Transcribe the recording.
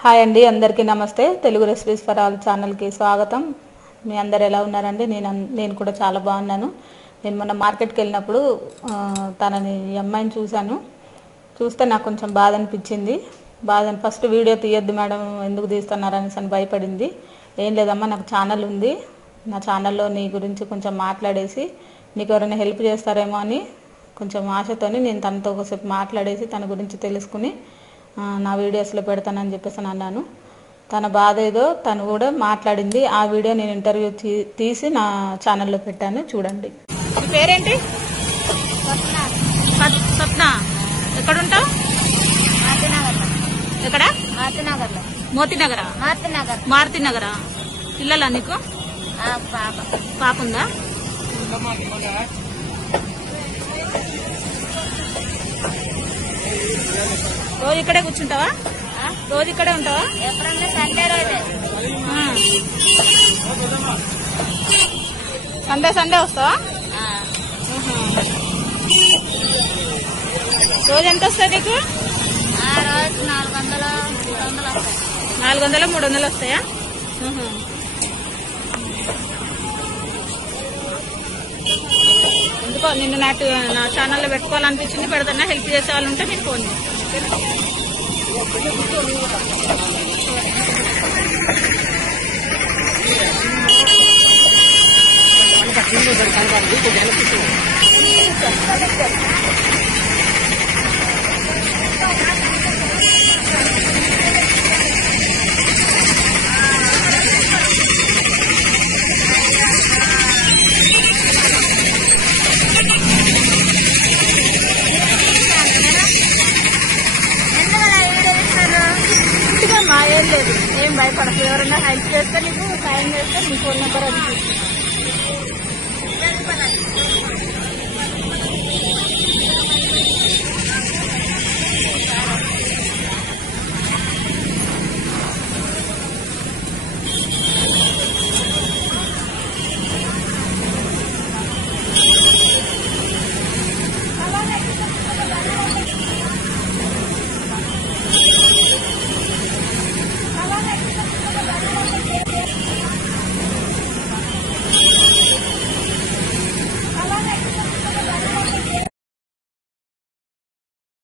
Hi అండి, అందరికీ నమస్తే. తెలుగు రెసిపీస్ ఫర్ ఆల్ ఛానల్కి స్వాగతం. మీ అందరు ఎలా ఉన్నారండి? నేను కూడా చాలా బాగున్నాను. నేను మొన్న మార్కెట్కి వెళ్ళినప్పుడు తనని ఈ అమ్మాయిని చూస్తే నాకు కొంచెం బాధ అనిపించింది. ఫస్ట్ వీడియో తీయొద్దు మేడం, ఎందుకు తీస్తున్నారనేసి అని భయపడింది. ఏం లేదమ్మా, నాకు ఛానల్ ఉంది, నా ఛానల్లో నీ గురించి కొంచెం మాట్లాడేసి నీకు ఎవరైనా హెల్ప్ చేస్తారేమో అని కొంచెం ఆశతోని నేను తనతో ఒకసేపు మాట్లాడేసి తన గురించి తెలుసుకుని నా వీడియోస్లో పెడతానని చెప్పేసి అన్నాను. తన బాధ ఏదో తను కూడా మాట్లాడింది. ఆ వీడియో నేను ఇంటర్వ్యూ తీసి నా ఛానల్లో పెట్టాను, చూడండి. మీ పేరేంటి? స్వప్న. ఎక్కడుంటావు? ఎక్కడ? మోతీనగరా? మారుతినగరా. పిల్లలా నీకు? పాప ఉందా? రోజు ఇక్కడే కూర్చుంటావా? రోజు ఇక్కడే ఉంటావా? ఎప్పుడన్నా సండే రోజు. సండే వస్తావా? రోజు ఎంత వస్తాయి నీకు? రోజు 400, 300 వస్తాయి. 400, 300 వస్తాయా? ఎందుకో నిన్ను నా ఛానల్లో పెట్టుకోవాలనిపించింది. పెడతానా? హెల్ప్ చేసే వాళ్ళు ఉంటే నేను ఫోన్ చేస్తాను. ఏం లేదు, ఏం భయపడదు. ఎవరైనా హెల్ప్ చేస్తే నీకు సాయం చేస్తే నీ ఫోన్ నెంబర్ అది